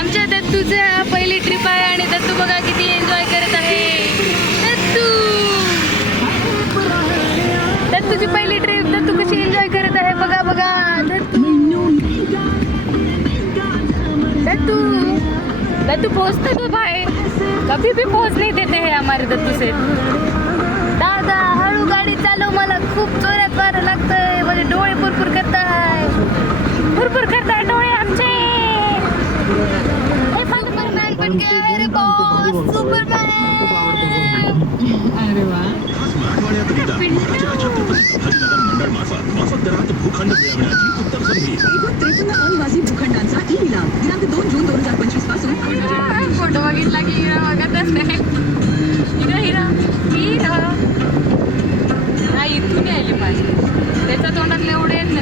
आमच्या दत्तूचं पहिली ट्रिप आहे आणि दत्तू बघा किती एन्जॉय करत आहे. दत्तूची पहिली ट्रिप. दत्तू कशी एन्जॉय करत आहे बघा बघा. दत्तू पोहोचते तो भाई, कभी भी पोहोच नहीं देते हैं हमारे दत्तू से. दादा हळू गाडी चालव, मला खूप जोरात वारं लागतंय, माझे डोळे पुरपुर करताय, पुरपुर करताय डोळे आमचे. हे सुपरमॅन बन गया है रे बॉस, सुपरमॅन. अरे वा. भूखंड मिळवण्याची उत्तम संधी. 53 अनिवासी भूखंडांचा ई-लिलाव दिनांक 2 जून 2025 पासून. फोटो बघितला की हिरा बघतच नाही. हिरा हिरा हिरा हा इथून आली माझी, त्याच्या तोंडातले एवढे आहेत ना.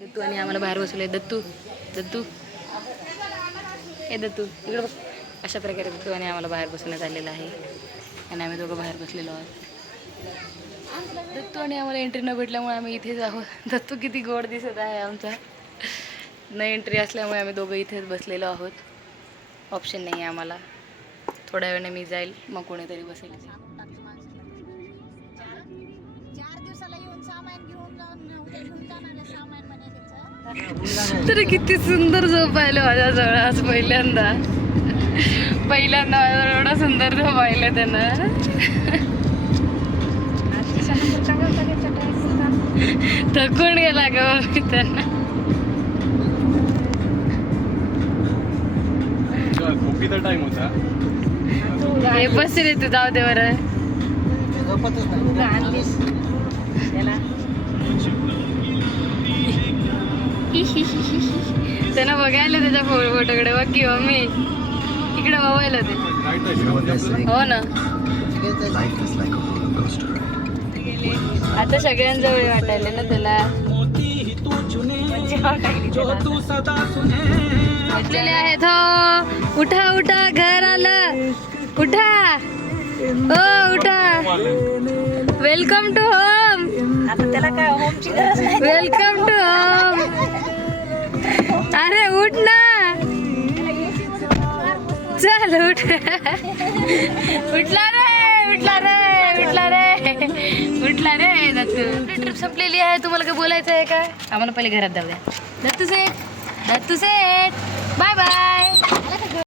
दत्तू आणि आम्हाला बाहेर बसवले. दत्तू दत्तू हे दत्तू इकडे बघ. अशा प्रकारे दत्तू आणि आम्हाला बाहेर बसवण्यात आलेलं आहे आणि आम्ही दोघं बाहेर बसलेलो आहोत. दत्तू आणि आम्हाला एंट्री न भेटल्यामुळे आम्ही इथेच आहोत. दत्तू किती गोड दिसत आहे आमचा. न एंट्री असल्यामुळे आम्ही दोघं इथेच बसलेलो आहोत. ऑप्शन नाही आहे आम्हाला. थोड्या वेळाने मी जाईल, मग कोणीतरी बसेल. 4 दिवसाला येऊन सामान घेऊन जाऊन उद्या घेऊन जाणार आहे सामान म्हणे त्याचं. तर किती सुंदर झोपायला माझ्याजवळ आज पहिल्यांदा माझ्याजवळ एवढा सुंदर झोपायला त्यानं. थकून गेला ग मी त्यांना. टाइम होता. हे बसले तू, जाऊ दे बरं. त्यांना बघायला त्याच्या फोटोकडे बघ की मम्मी इकडे मोबाईल होते. हो ना. आता सगळ्यांजवळ वाटायला ना त्याला. वाटलेले आहेत हो. उठा उठा, घर आलं. उठा ओ उठा. Welcome to home. आता त्याला काय होमची गरज नाही. Welcome to home. अरे उठ ना, चल उठ. उठला रे उठला रे उठला रे उठला रे दत्तू. ट्रिप संपलेली आहे. तुम्हाला काय बोलायचं आहे का? आम्हाला पहिले घरात जाऊ द्या. दत्तू सेठ, दत्तू सेठ, बाय बाय.